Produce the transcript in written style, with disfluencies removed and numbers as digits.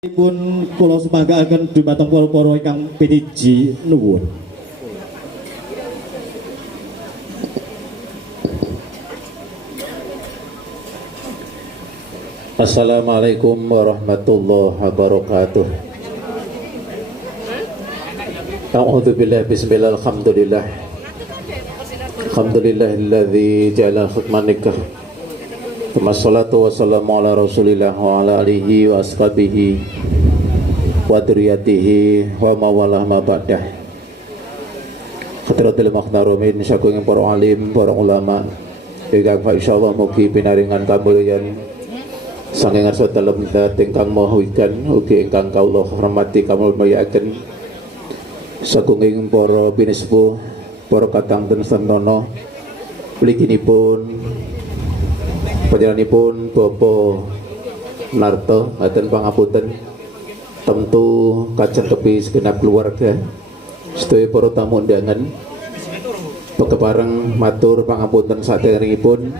Pun kula semanggaken dumateng para ingkang piniji nuwun. Assalamualaikum warahmatullahi wabarakatuh. A'udzubillahi bismillah alhamdulillah. Alhamdulillahilladzi ja'ala hukman nikah. Wassalatu wassalamu ala rasulillah wa ala alihi wa ashabihi wa dzurriyyatihi wa mawalah ma ba'dah. Hadratul makhdarumin saking para alim, para ulama ingkang insyaallah mugi pinaringan kamulyan saking ngarsa dalem zat ingkang maha wigan ugi ingkang kawula hormati kamul mulyakaken saking para binisbu, para kadang ten santana mliginipun panjenenganipun Bapak Narto ngaten pangapunten tentu kacekepi segenap keluarga sedaya para tamu undangan kepareng matur pangapunten saderengipun